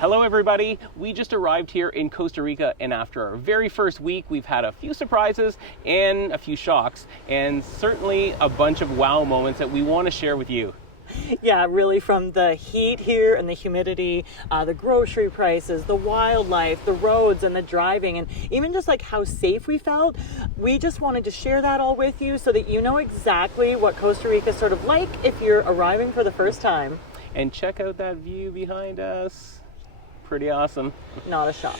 Hello everybody, we just arrived here in Costa Rica, and after our very first week we've had a few surprises and a few shocks, and certainly a bunch of wow moments that we want to share with you. Yeah, really, from the heat here and the humidity, the grocery prices, the wildlife, the roads and the driving, and even just like how safe we felt. We just wanted to share that all with you so that you know exactly what Costa Rica is sort of like if you're arriving for the first time. And check out that view behind us. Pretty awesome. Not a shock.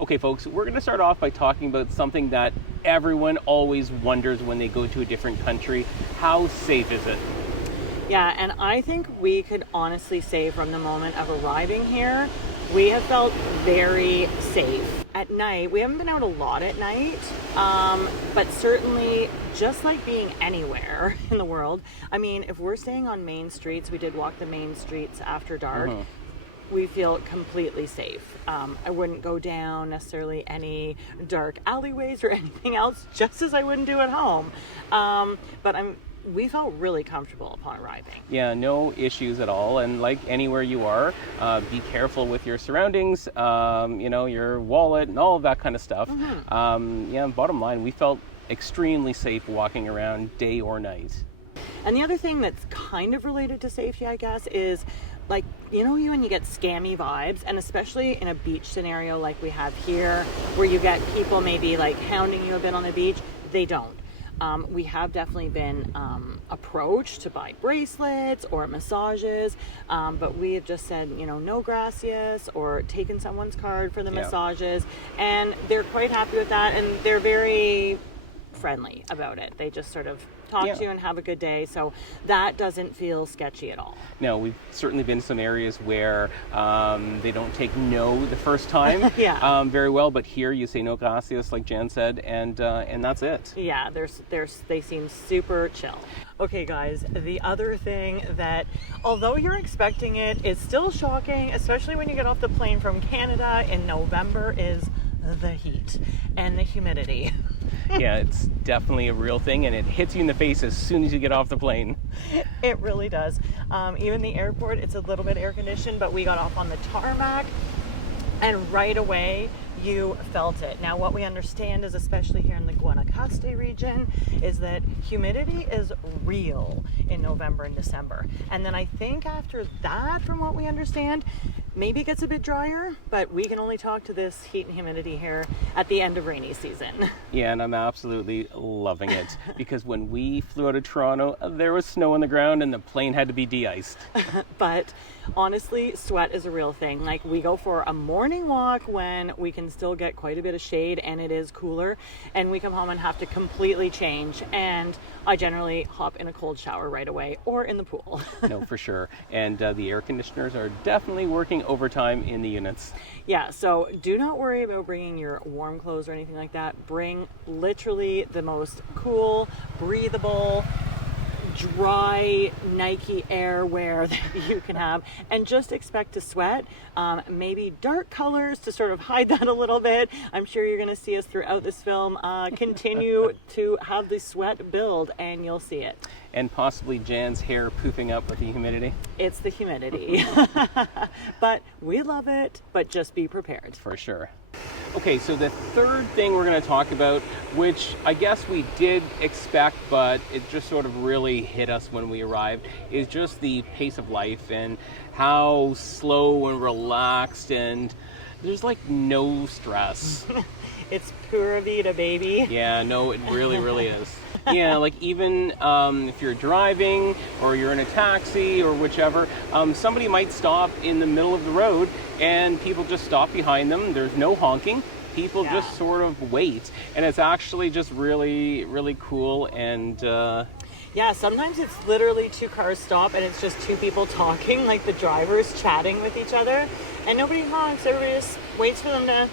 Okay folks, we're going to start off by talking about something that everyone always wonders when they go to a different country. How safe is it? Yeah, and I think we could honestly say from the moment of arriving here, we have felt very safe. At night, we haven't been out a lot at night, but certainly just like being anywhere in the world. I mean, if we're staying on main streets, we did walk the main streets after dark. We feel completely safe. I wouldn't go down necessarily any dark alleyways or anything else, just as I wouldn't do at home. But we felt really comfortable upon arriving. Yeah, no issues at all. And like anywhere you are, be careful with your surroundings, your wallet and all of that kind of stuff. Bottom line, we felt extremely safe walking around day or night. And the other thing that's kind of related to safety, I guess, is like, when you get scammy vibes, and especially in a beach scenario like we have here, where you get people maybe like hounding you a bit on the beach, they don't. We have definitely been approached to buy bracelets or massages, but we have just said, no gracias, or taken someone's card for the massages, and they're quite happy with that, and they're very friendly about it. They just sort of talk to you and have a good day, so that doesn't feel sketchy at all. No, we've certainly been to some areas where they don't take no the first time very well, but here you say no gracias, like Jan said, and that's it. Yeah, they seem super chill. Okay guys, the other thing that, although you're expecting it, is still shocking, especially when you get off the plane from Canada in November, is the heat and the humidity. Yeah, it's definitely a real thing, and it hits you in the face as soon as you get off the plane. It really does. Even the airport, it's a little bit air conditioned, but we got off on the tarmac, and right away you felt it. Now, what we understand is, especially here in the Guanacaste region, is that humidity is real in November and December. And then I think after that, from what we understand, maybe it gets a bit drier, but we can only talk to this heat and humidity here at the end of rainy season. Yeah, and I'm absolutely loving it, because when we flew out of Toronto, there was snow on the ground and the plane had to be de-iced. But honestly, sweat is a real thing. Like, we go for a morning walk when we can still get quite a bit of shade and it is cooler, and we come home and have to completely change, and I generally hop in a cold shower right away or in the pool. No, for sure. And the air conditioners are definitely working overtime in the units. Yeah, so do not worry about bringing your warm clothes or anything like that. Bring literally the most cool, breathable, dry Nike Air wear that you can have, and just expect to sweat. Maybe dark colors to sort of hide that a little bit. I'm sure you're going to see us throughout this film continue to have the sweat build, and you'll see it. And possibly Jan's hair poofing up with the humidity. It's the humidity. But we love it, but just be prepared. For sure. Okay, so the third thing we're going to talk about, which I guess we did expect, but it just sort of really hit us when we arrived, is just the pace of life and how slow and relaxed, and there's like no stress. It's pura vida, baby. Yeah, no, it really, really is. Yeah, like even if you're driving or you're in a taxi or whichever, somebody might stop in the middle of the road and people just stop behind them. There's no honking. People just sort of wait. And it's actually just really, really cool. And Yeah, sometimes it's literally 2 cars stop and it's just 2 people talking, like the drivers chatting with each other, and nobody honks. Everybody just waits for them to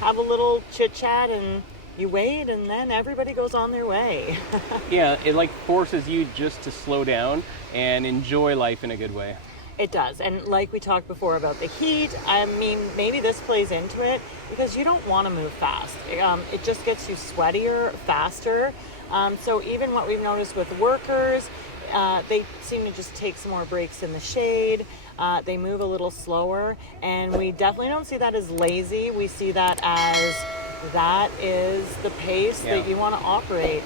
have a little chit chat, and you wait, and then everybody goes on their way. Yeah, it like forces you just to slow down and enjoy life in a good way. It does. And like we talked before about the heat, I mean, maybe this plays into it because you don't want to move fast. It just gets you sweatier faster. So even what we've noticed with workers, they seem to just take some more breaks in the shade. They move a little slower, and we definitely don't see that as lazy. We see that as that is the pace that you want to operate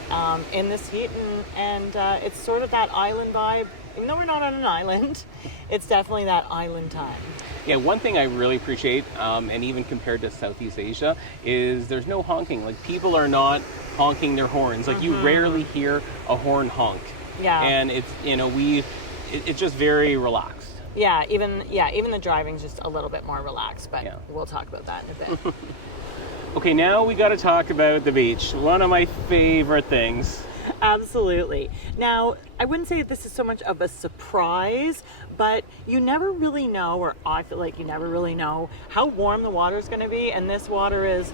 in this heat, and it's sort of that island vibe. Even though we're not on an island, it's definitely that island time. Yeah, one thing I really appreciate, and even compared to Southeast Asia, is there's no honking. Like, people are not honking their horns. Like, you rarely hear a horn honk. Yeah. And it's, it's just very relaxed. Yeah, even the driving's just a little bit more relaxed, but we'll talk about that in a bit. Okay, now we got to talk about the beach. One of my favorite things. Absolutely. Now, I wouldn't say this is so much of a surprise, but you never really know, or I feel like you never really know, how warm the water is going to be, and this water is...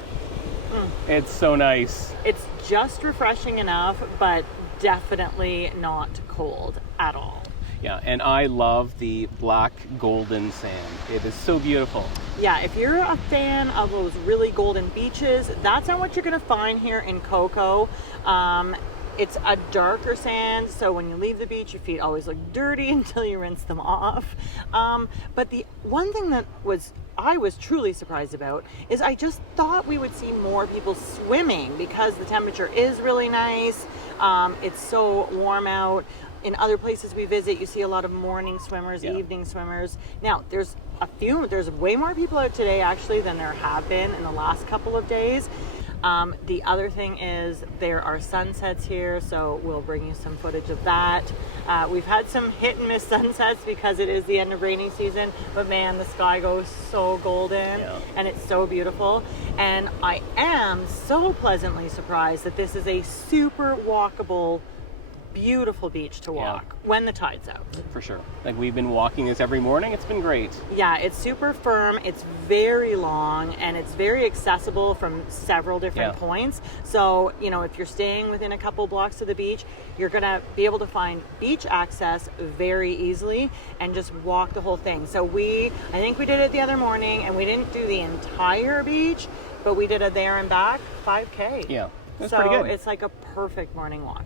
It's so nice. It's just refreshing enough, but definitely not cold at all. Yeah, and I love the black golden sand. It is so beautiful. Yeah, if you're a fan of those really golden beaches, that's not what you're going to find here in Coco. It's a darker sand, so when you leave the beach, your feet always look dirty until you rinse them off. But the one thing that I was truly surprised about is I just thought we would see more people swimming because the temperature is really nice. It's so warm out. In other places we visit, you see a lot of morning swimmers, evening swimmers. Now, there's way more people out today actually than there have been in the last couple of days. The other thing is there are sunsets here, so we'll bring you some footage of that. We've had some hit and miss sunsets because it is the end of rainy season, but man, the sky goes so golden and it's so beautiful. And I am so pleasantly surprised that this is a super walkable, beautiful beach to walk when the tide's out. For sure. Like, we've been walking this every morning. It's been great. Yeah, it's super firm. It's very long, and it's very accessible from several different points. So, if you're staying within a couple blocks of the beach, you're going to be able to find beach access very easily and just walk the whole thing. So I think we did it the other morning, and we didn't do the entire beach, but we did a there and back 5K. Yeah, that's so pretty good. It's like a perfect morning walk.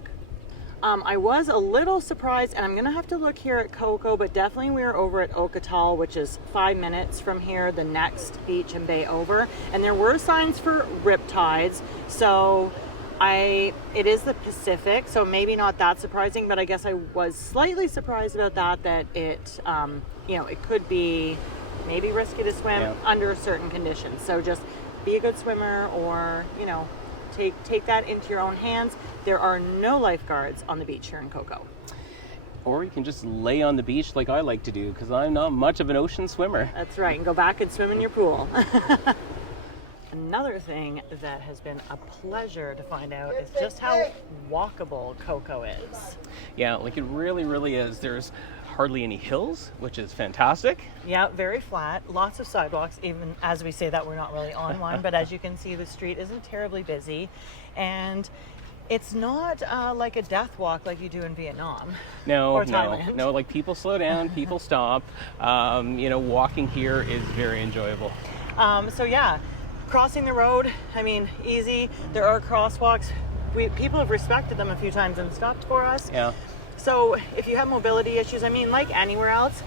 I was a little surprised, and I'm going to have to look here at Coco, but definitely we were over at Ocotal, which is 5 minutes from here, the next beach and bay over, and there were signs for riptides, so it is the Pacific, so maybe not that surprising, but I guess I was slightly surprised about that it, it could be maybe risky to swim under certain conditions, so just be a good swimmer or, take that into your own hands. There are no lifeguards on the beach here in Coco. Or you can just lay on the beach like I like to do, because I'm not much of an ocean swimmer. That's right, and go back and swim in your pool. Another thing that has been a pleasure to find out is just how walkable Coco is. Yeah, like it really, really is. There's hardly any hills, which is fantastic. Yeah, very flat. Lots of sidewalks, even as we say that we're not really on one, but as you can see, the street isn't terribly busy. And it's not like a death walk like you do in Vietnam or Thailand. No, like people slow down, people stop. Walking here is very enjoyable. Crossing the road, easy. There are crosswalks. People have respected them a few times and stopped for us. Yeah. So if you have mobility issues, like anywhere else,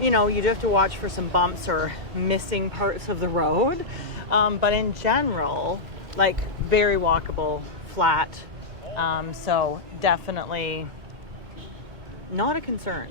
you do have to watch for some bumps or missing parts of the road. But in general, very walkable, flat. So definitely not a concern.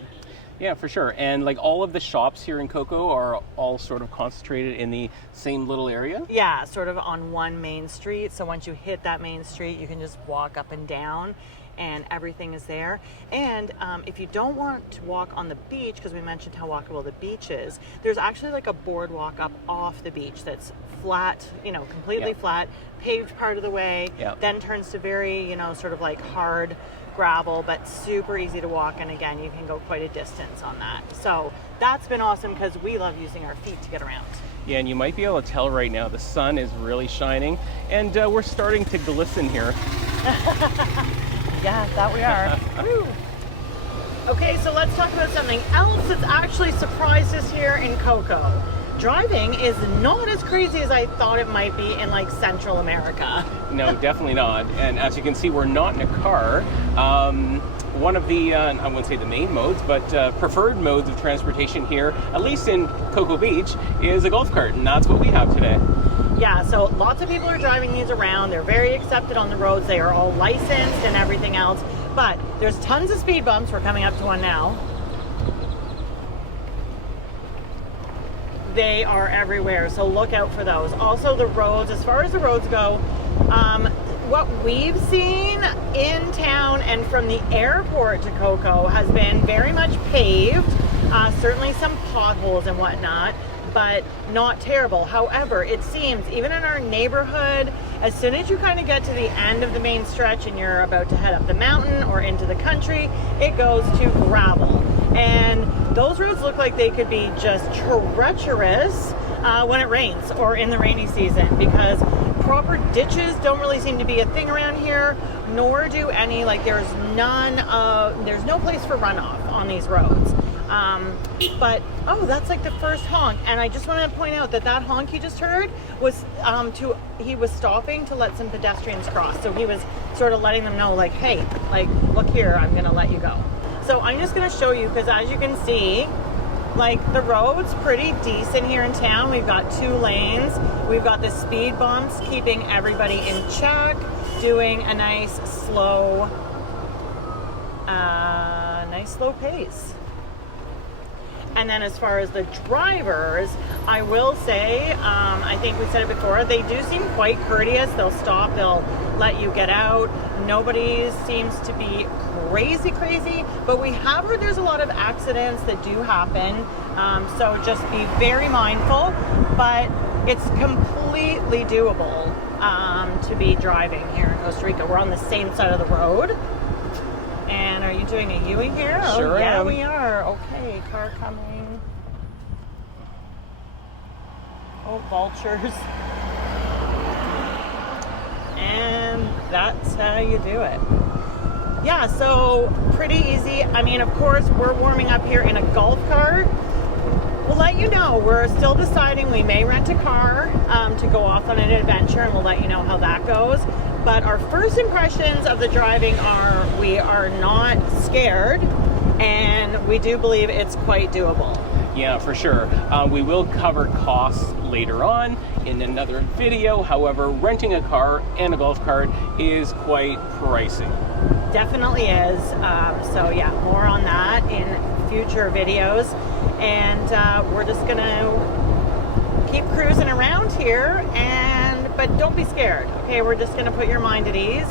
Yeah, for sure. And all of the shops here in Coco are all sort of concentrated in the same little area? Yeah, sort of on one main street. So once you hit that main street, you can just walk up and down and everything is there. And if you don't want to walk on the beach, because we mentioned how walkable the beach is, there's actually a boardwalk up off the beach that's flat, completely flat, paved part of the way, then turns to very, sort of hard gravel, but super easy to walk. And again, you can go quite a distance on that. So that's been awesome because we love using our feet to get around. Yeah, and you might be able to tell right now the sun is really shining, and we're starting to glisten here. Yeah, that we are. Woo. Okay, so let's talk about something else that's actually surprised us here in Coco. Driving is not as crazy as I thought it might be in like Central America. No, definitely not. And as you can see, we're not in a car. One of the, I wouldn't say the main modes, but preferred modes of transportation here, at least in Coco Beach, is a golf cart, and that's what we have today. Yeah, so lots of people are driving these around. They're very accepted on the roads. They are all licensed and everything else. But there's tons of speed bumps. We're coming up to one now. They are everywhere, so look out for those. Also the roads, as far as the roads go, what we've seen in town and from the airport to Coco has been very much paved, certainly some potholes and whatnot, but not terrible. However, it seems even in our neighborhood, as soon as you kind of get to the end of the main stretch and you're about to head up the mountain or into the country, it goes to gravel. And those roads look like they could be just treacherous when it rains or in the rainy season, because proper ditches don't really seem to be a thing around here, nor do any, like there's no place for runoff on these roads. But, oh, that's like the first honk. And I just want to point out that honk you just heard was, he was stopping to let some pedestrians cross. So he was sort of letting them know, like, hey, like, look here, I'm going to let you go. So I'm just going to show you, because as you can see, like the road's pretty decent here in town. We've got 2 lanes. We've got the speed bumps keeping everybody in check, doing a nice slow pace. And then as far as the drivers, I will say, I think we said it before, they do seem quite courteous. They'll stop, they'll let you get out. Nobody seems to be crazy, but we have heard there's a lot of accidents that do happen. So just be very mindful, but it's completely doable to be driving here in Costa Rica. We're on the same side of the road. And are you doing a U-ing here? Sure yeah, am. we are. Okay, car coming. Oh, vultures. And that's how you do it. Yeah, so pretty easy. I mean, of course, we're warming up here in a golf cart. We'll let you know. We're still deciding. We may rent a car to go off on an adventure, and we'll let you know how that goes. But our first impressions of the driving are we are not scared, and we do believe it's quite doable. Yeah, for sure. We will cover costs later on in another video. However, renting a car and a golf cart is quite pricey. Definitely is. So yeah, more on that in future videos. And we're just gonna keep cruising around here, but don't be scared. Okay, we're just gonna put your mind at ease,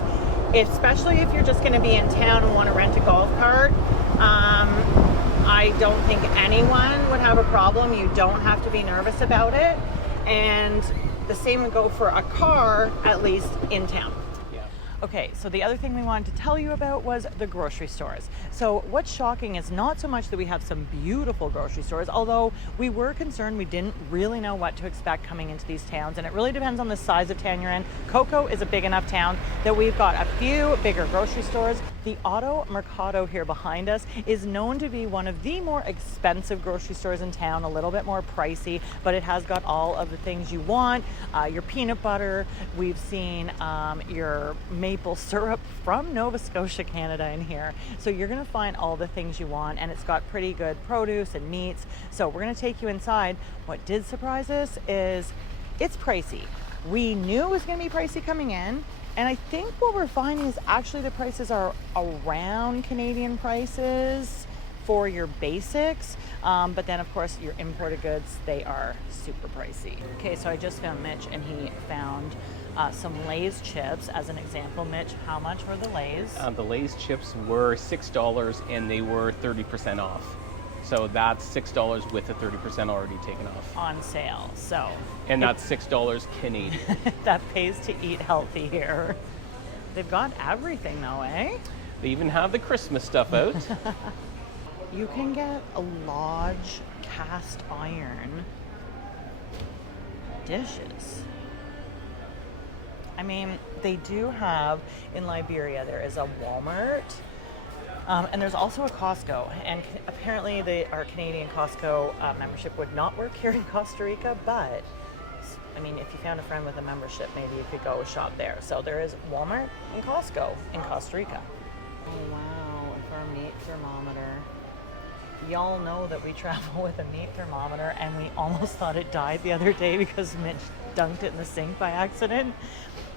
especially if you're just gonna be in town and want to rent a golf cart. I don't think anyone would have a problem. You don't have to be nervous about it. And the same would go for a car, at least in town. Okay, so the other thing we wanted to tell you about was the grocery stores. So what's shocking is not so much that we have some beautiful grocery stores, although we were concerned. We didn't really know what to expect coming into these towns, and it really depends on the size of town you're in. Coco is a big enough town that we've got a few bigger grocery stores. The Auto Mercado here behind us is known to be one of the more expensive grocery stores in town, a little bit more pricey, but it has got all of the things you want. Your peanut butter, we've seen your maple syrup from Nova Scotia, Canada in here. So you're gonna find all the things you want, and it's got pretty good produce and meats. So we're gonna take you inside. What did surprise us is it's pricey. We knew it was gonna be pricey coming in, and I think what we're finding is actually the prices are around Canadian prices for your basics. But then of course your imported goods, they are super pricey. Okay, so I just found Mitch, and he found some Lay's chips as an example. Mitch, how much were the Lay's? The Lay's chips were $6, and they were 30% off. So that's $6 with the 30% already taken off. On sale, so. And that's $6 Canadian. That pays to eat healthy here. They've got everything though, eh? They even have the Christmas stuff out. You can get a large cast iron dishes. I mean, they do have, in Liberia, there is a Walmart, and there's also a Costco. And apparently our Canadian Costco membership would not work here in Costa Rica, but I mean, if you found a friend with a membership, maybe you could go shop there. So there is Walmart and Costco in Costa Rica. Oh wow, for a meat thermometer. Y'all know that we travel with a meat thermometer, and we almost thought it died the other day because Mitch dunked it in the sink by accident,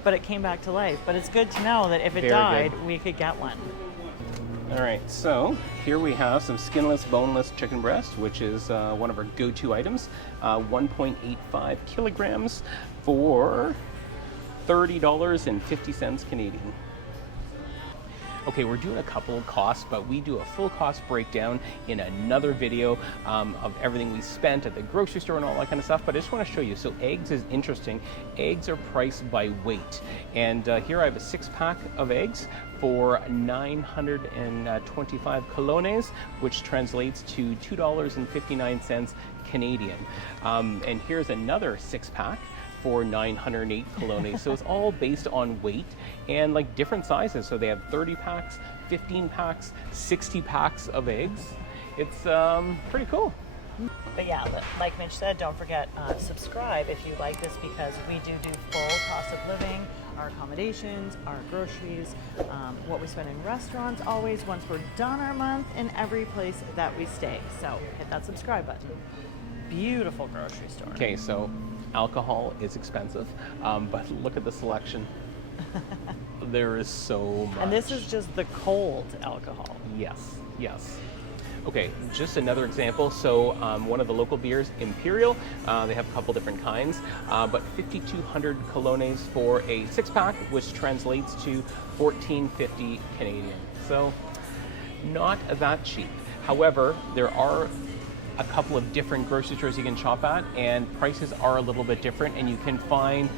but it came back to life. But it's good to know that if it died, we could get one. All right, so here we have some skinless, boneless chicken breast, which is one of our go-to items. 1.85 kilograms for $30.50 Canadian. Okay, we're doing a couple of costs, but we do a full cost breakdown in another video of everything we spent at the grocery store and all that kind of stuff. But I just want to show you. So eggs is interesting. Eggs are priced by weight. And here I have a 6-pack of eggs for 925 colones, which translates to $2.59 Canadian. And here's another 6-pack for 908 colones. So it's all based on weight and like different sizes. So they have 30 packs, 15 packs, 60 packs of eggs. It's pretty cool. But yeah, like Mitch said, don't forget subscribe if you like this, because we do full cost of living, our accommodations, our groceries, what we spend in restaurants always once we're done our month in every place that we stay. So hit that subscribe button. Beautiful grocery store. Okay, so alcohol is expensive, but look at the selection. There is so much. And this is just the cold alcohol. Yes, yes. Okay, just another example. So one of the local beers, Imperial, they have a couple different kinds, but 5,200 colones for a 6-pack, which translates to $14.50 Canadian. So not that cheap. However, there are a couple of different grocery stores you can shop at, and prices are a little bit different, and you can find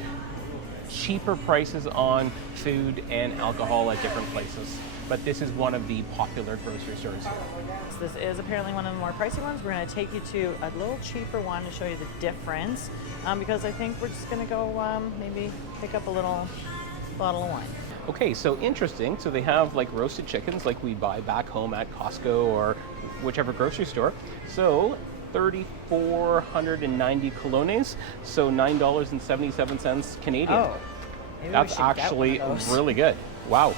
cheaper prices on food and alcohol at different places. But this is one of the popular grocery stores here. So this is apparently one of the more pricey ones. We're going to take you to a little cheaper one to show you the difference, because I think we're just going to go maybe pick up a little bottle of wine. Okay, so interesting. So they have like roasted chickens like we buy back home at Costco or whichever grocery store. So 3,490 colones, so $9.77 Canadian. Oh, that's actually really good. Wow.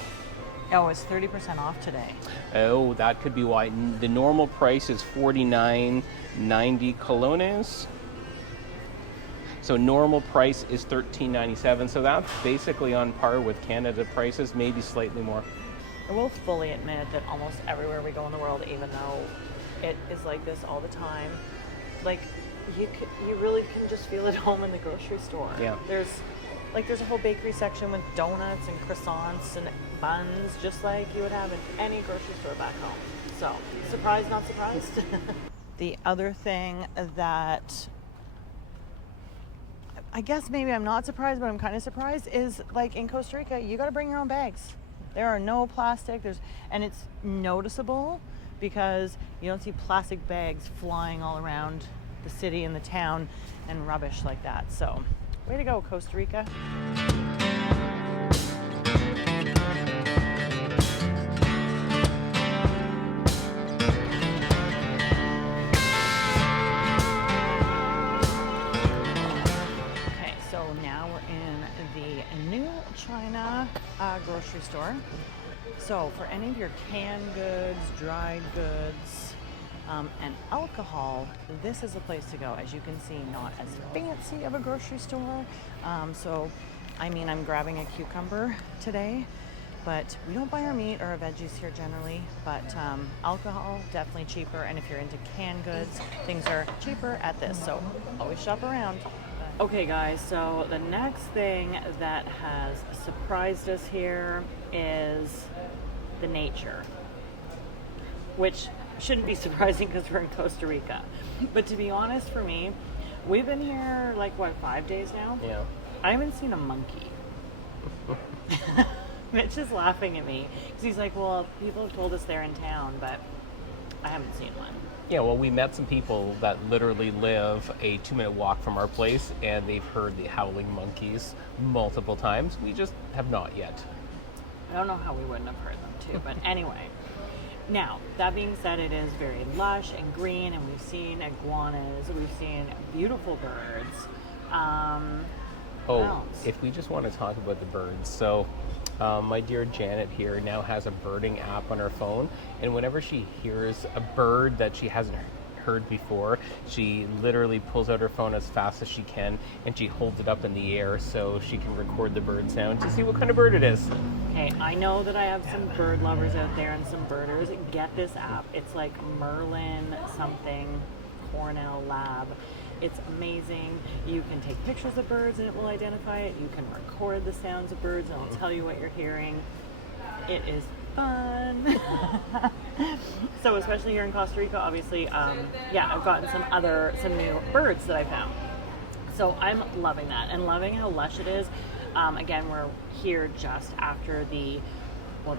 Oh, it's 30% off today. Oh, that could be why. The normal price is $49.90 colones. So normal price is $13.97. So that's basically on par with Canada prices, maybe slightly more. I will fully admit that almost everywhere we go in the world, even though it is like this all the time, like you really can just feel at home in the grocery store. Yeah. There's a whole bakery section with donuts and croissants and buns, just like you would have in any grocery store back home. So, surprised, not surprised. The other thing that I guess maybe I'm not surprised, but I'm kind of surprised, is like in Costa Rica, you got to bring your own bags. There are no plastic. And it's noticeable because you don't see plastic bags flying all around the city and the town and rubbish like that. So, way to go, Costa Rica. Okay, so now we're in the New China grocery store. So for any of your canned goods, dried goods, and alcohol, this is the place to go. As you can see, not as fancy of a grocery store. So, I mean, I'm grabbing a cucumber today, but we don't buy our meat or our veggies here generally. But alcohol, definitely cheaper. And if you're into canned goods, things are cheaper at this. So always shop around. Okay, guys, so the next thing that has surprised us here is the nature, which shouldn't be surprising because we're in Costa Rica. But to be honest, for me, we've been here like 5 days now? Yeah. I haven't seen a monkey. Mitch is laughing at me because he's like, well, people have told us they're in town, but I haven't seen one. Yeah, well, we met some people that literally live a 2-minute walk from our place, and they've heard the howling monkeys multiple times. We just have not yet. I don't know how we wouldn't have heard them too, but anyway. Now, that being said, it is very lush and green, and we've seen iguanas, we've seen beautiful birds. What else? If we just want to talk about the birds, so my dear Janet here now has a birding app on her phone, and whenever she hears a bird that she hasn't heard before, she literally pulls out her phone as fast as she can, and she holds it up in the air so she can record the bird sound to see what kind of bird it is. Okay, I know that I have some bird lovers out there and some birders. Get this app. It's like Merlin something Cornell Lab. It's amazing. You can take pictures of birds and it will identify it. You can record the sounds of birds and it'll tell you what you're hearing. It is fun. So especially here in Costa Rica, obviously, I've gotten some new birds that I found. So I'm loving that and loving how lush it is. Again, we're here just after they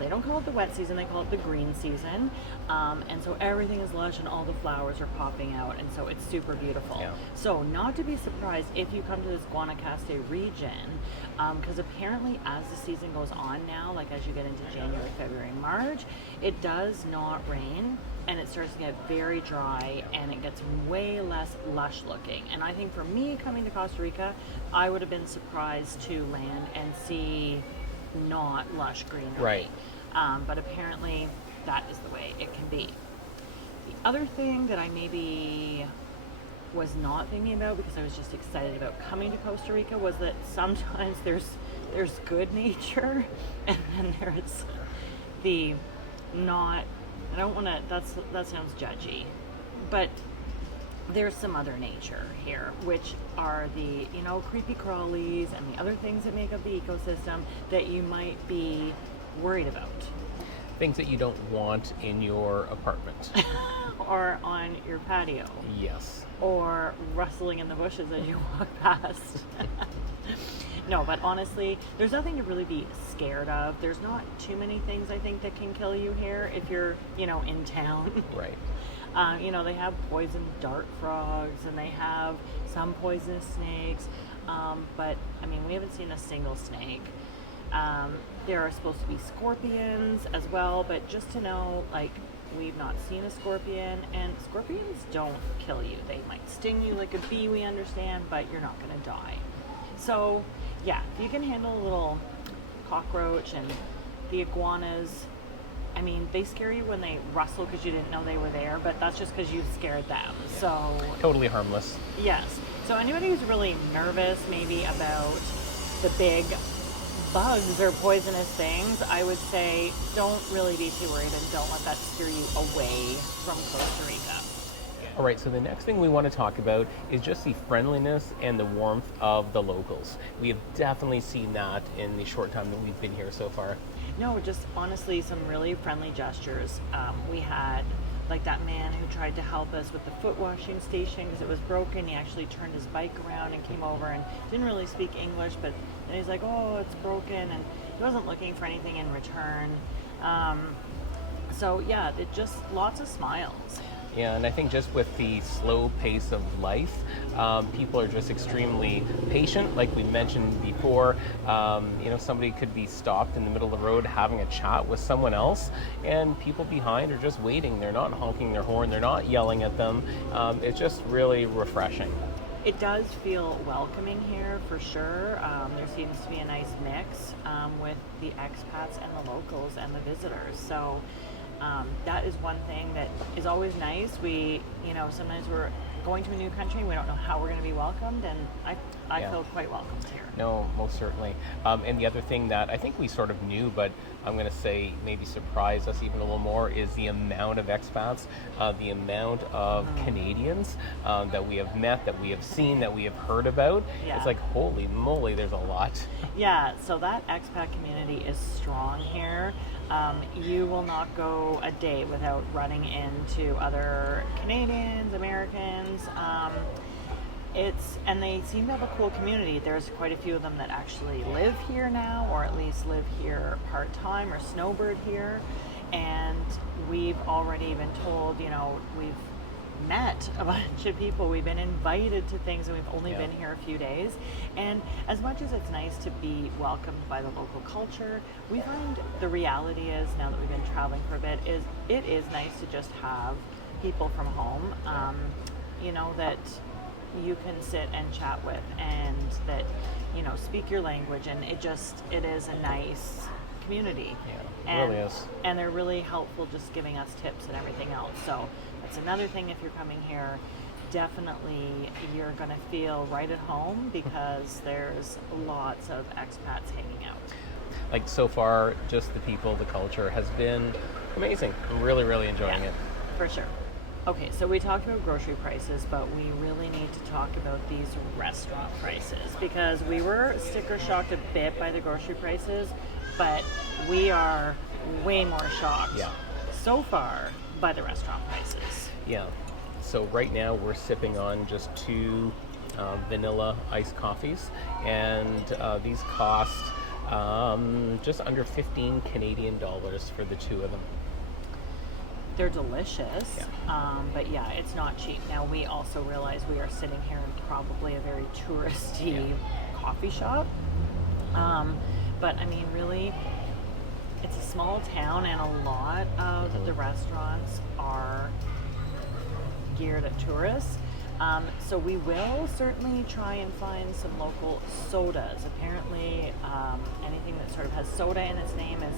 don't call it the wet season, they call it the green season. And so everything is lush and all the flowers are popping out, and so it's super beautiful. Yeah. So not to be surprised if you come to this Guanacaste region, because apparently as the season goes on now, like as you get into January, February, March, it does not rain and it starts to get very dry and it gets way less lush looking. And I think for me coming to Costa Rica, I would have been surprised to land and see not lush greenery. Right. But apparently that is the way it can be. The other thing that I maybe was not thinking about because I was just excited about coming to Costa Rica was that sometimes there's good nature and then there's the not, I don't want to, that sounds judgy, but there's some other nature here, which are the, creepy crawlies and the other things that make up the ecosystem that you might be worried about. Things that you don't want in your apartment. Or on your patio. Yes. Or rustling in the bushes as you walk past. No, but honestly, there's nothing to really be scared of. There's not too many things I think that can kill you here if you're, in town. Right. They have poison dart frogs and they have some poisonous snakes. But we haven't seen a single snake. There are supposed to be scorpions as well, but just to know, we've not seen a scorpion, and scorpions don't kill you. They might sting you like a bee, we understand, but you're not going to die. So, yeah, if you can handle a little cockroach and the iguanas, they scare you when they rustle because you didn't know they were there, but that's just because you scared them. So Totally harmless. yes. So anybody who's really nervous maybe about the big bugs or poisonous things, I would say don't really be too worried and don't let that steer you away from Costa Rica. All right, so the next thing we want to talk about is just the friendliness and the warmth of the locals. We have definitely seen that in the short time that we've been here so far. No, just honestly some really friendly gestures. We had that man who tried to help us with the foot washing station because it was broken. He actually turned his bike around and came over and didn't really speak English, but then he's like, oh, it's broken, and he wasn't looking for anything in return. So yeah, it just lots of smiles. Yeah, and I think just with the slow pace of life, people are just extremely patient. Like we mentioned before, somebody could be stopped in the middle of the road having a chat with someone else, and people behind are just waiting. They're not honking their horn. They're not yelling at them. It's just really refreshing. It does feel welcoming here for sure. There seems to be a nice mix with the expats and the locals and the visitors. So that is one thing that is always nice. We, sometimes we're going to a new country and we don't know how we're going to be welcomed, and I feel quite welcomed here. No, most certainly. And the other thing that I think we sort of knew, but I'm going to say maybe surprised us even a little more, is the amount of expats, the amount of Canadians that we have met, that we have seen, that we have heard about. Yeah. It's like, holy moly, there's a lot. Yeah, so that expat community is strong here. You will not go a day without running into other Canadians, Americans. and they seem to have a cool community. There's quite a few of them that actually live here now, or at least live here part-time, or Snowbird here. And we've already been told, we've met a bunch of people. We've been invited to things, and we've only been here a few days. And as much as it's nice to be welcomed by the local culture, we find the reality is, now that we've been traveling for a bit, is it is nice to just have people from home, that you can sit and chat with, and that, speak your language, and it is a nice community. Yeah, it really is. And they're really helpful, just giving us tips and everything else. So that's another thing. If you're coming here, definitely you're going to feel right at home, because there's lots of expats hanging out. Like, so far, just the people, the culture has been amazing. I'm really, really enjoying it. For sure. Okay, so we talked about grocery prices, but we really need to talk about these restaurant prices, because we were sticker shocked a bit by the grocery prices, but we are way more shocked so far by the restaurant prices. Yeah. So right now we're sipping on just 2 vanilla iced coffees, and these cost just under 15 Canadian dollars for the 2 of them. They're delicious, but it's not cheap. Now, we also realize we are sitting here in probably a very touristy coffee shop, but I mean, really, it's a small town, and a lot of the restaurants are geared at tourists. So we will certainly try and find some local sodas. Apparently, anything that sort of has soda in its name is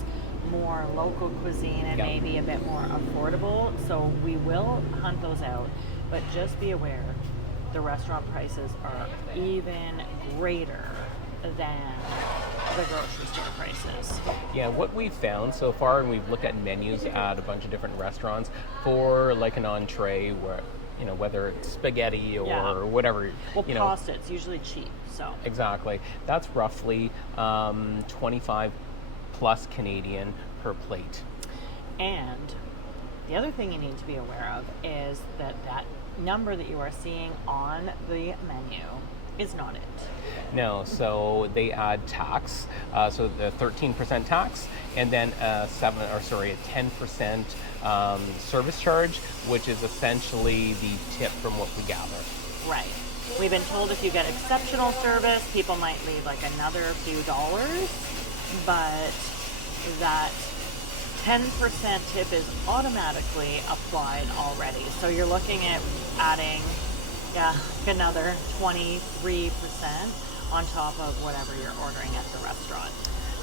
more local cuisine and maybe a bit more affordable. So we will hunt those out, but just be aware, the restaurant prices are even greater than the grocery store prices. Yeah, what we've found so far, and we've looked at menus at a bunch of different restaurants for like an entree, where whether it's spaghetti or whatever. Well, pasta, it's usually cheap, so. Exactly. That's roughly 25 plus Canadian per plate. And the other thing you need to be aware of is that number that you are seeing on the menu is not it. No, so they add tax, so the 13% tax, and then a 10% service charge, which is essentially the tip from what we gather. Right. We've been told if you get exceptional service, people might leave like another few dollars, but that 10% tip is automatically applied already. So you're looking at adding another 23% on top of whatever you're ordering at the restaurant.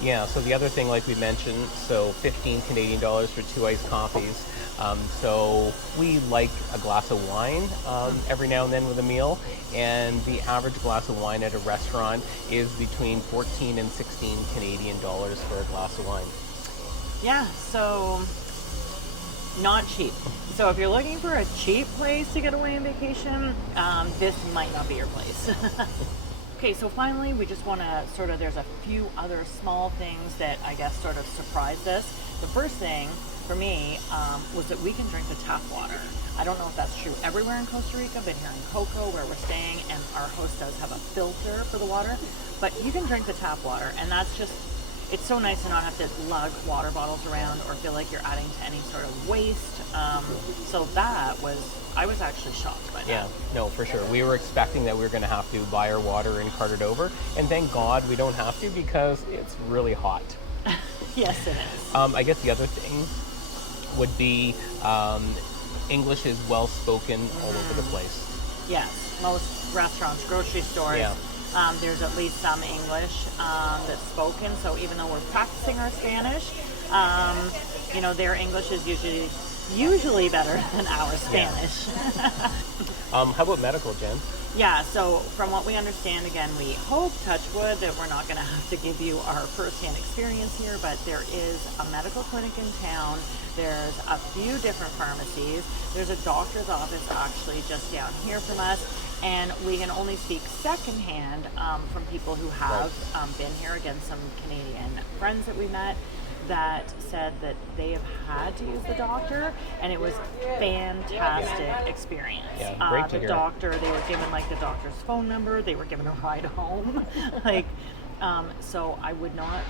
Yeah, so the other thing, like we mentioned, so 15 Canadian dollars for 2 iced coffees. So we like a glass of wine every now and then with a meal, and the average glass of wine at a restaurant is between 14 and 16 Canadian dollars for a glass of wine. Yeah, so not cheap. So if you're looking for a cheap place to get away on vacation, this might not be your place. Okay, so finally, we just want to there's a few other small things that I guess sort of surprised us. The first thing for me was that we can drink the tap water. I don't know if that's true everywhere in Costa Rica, but here in Coco, where we're staying, and our host does have a filter for the water, but you can drink the tap water, and that's just, it's so nice to not have to lug water bottles around or feel like you're adding to any sort of waste. So I was actually shocked by that. Yeah, no, for sure. We were expecting that we were going to have to buy our water and cart it over, and thank God we don't have to, because it's really hot. Yes, it is. I guess the other thing would be English is well spoken all over the place. Yes, most restaurants, grocery stores, there's at least some English that's spoken. So even though we're practicing our Spanish, their English is usually better than our Spanish. How about medical, Jen? Yeah, so from what we understand, again, we hope, touch wood, that we're not going to have to give you our first-hand experience here, but there is a medical clinic in town. There's a few different pharmacies. There's a doctor's office actually just down here from us, and we can only speak secondhand from people who have been here. Again, some Canadian friends that we met. that said that they have had to use the doctor, and it was fantastic experience. Yeah, great to the hear. Doctor, they were given like the doctor's phone number, they were given a ride home. Like, so I would not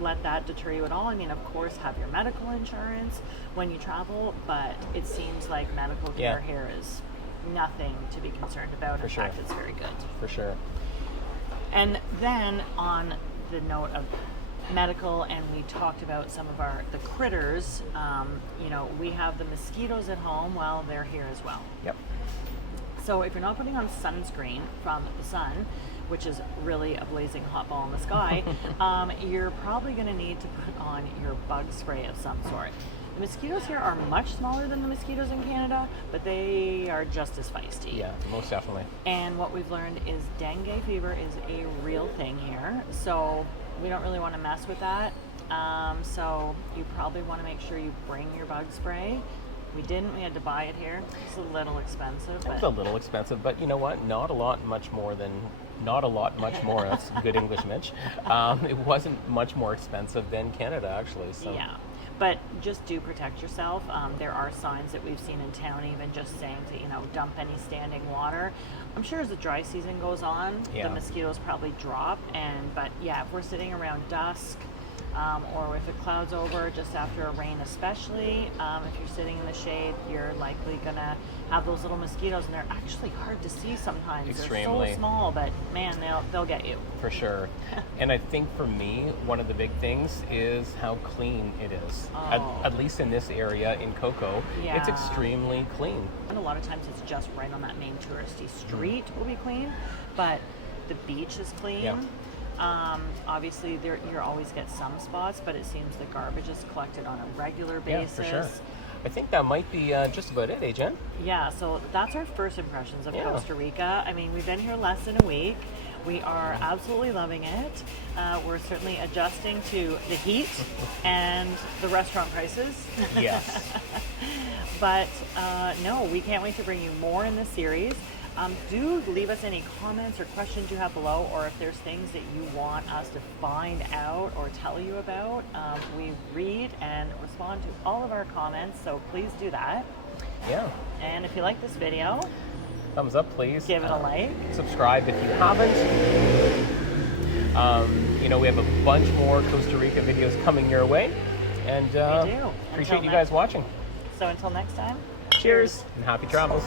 let that deter you at all. I mean, of course, have your medical insurance when you travel, but it seems like medical care here is nothing to be concerned about. In fact, it's very good. For sure. And then on the note of medical, and we talked about some of the critters, you know, we have the mosquitoes at home. Well, they're here as well. Yep. So if you're not putting on sunscreen from the sun, which is really a blazing hot ball in the sky, you're probably going to need to put on your bug spray of some sort. The mosquitoes here are much smaller than the mosquitoes in Canada, but they are just as feisty. Yeah, most definitely. And what we've learned is dengue fever is a real thing here, so we don't really want to mess with that. So you probably want to make sure you bring your bug spray. We didn't. We had to buy it here. It's a little expensive. It's a little expensive, but you know what? Not a lot much more. That's good English, Mitch. It wasn't much more expensive than Canada, actually. So. Yeah. But just do protect yourself. There are signs that we've seen in town, even just saying to, you know, dump any standing water. I'm sure as the dry season goes on, the mosquitoes probably drop. But yeah, if we're sitting around dusk, or if it clouds over just after a rain especially, if you're sitting in the shade, you're likely going to have those little mosquitoes, and they're actually hard to see sometimes. Extremely. They're so small, but man, they'll get you. For sure. And I think for me, one of the big things is how clean it is. At least in this area in Coco, it's extremely clean. And a lot of times it's just right on that main touristy street will be clean, but the beach is clean. Yeah. Obviously, you always get some spots, but it seems the garbage is collected on a regular basis. Yeah, for sure. I think that might be just about it, Jen? Yeah, so that's our first impressions of Costa Rica. I mean, we've been here less than a week. We are absolutely loving it. We're certainly adjusting to the heat and the restaurant prices. Yes. But no, we can't wait to bring you more in this series. Do leave us any comments or questions you have below, or if there's things that you want us to find out or tell you about. We read and respond to all of our comments, so please do that. Yeah. And if you like this video, thumbs up, please. Give it a like. Subscribe if you haven't. You know, we have a bunch more Costa Rica videos coming your way. And we do. Appreciate you guys watching. So until next time, cheers and happy travels.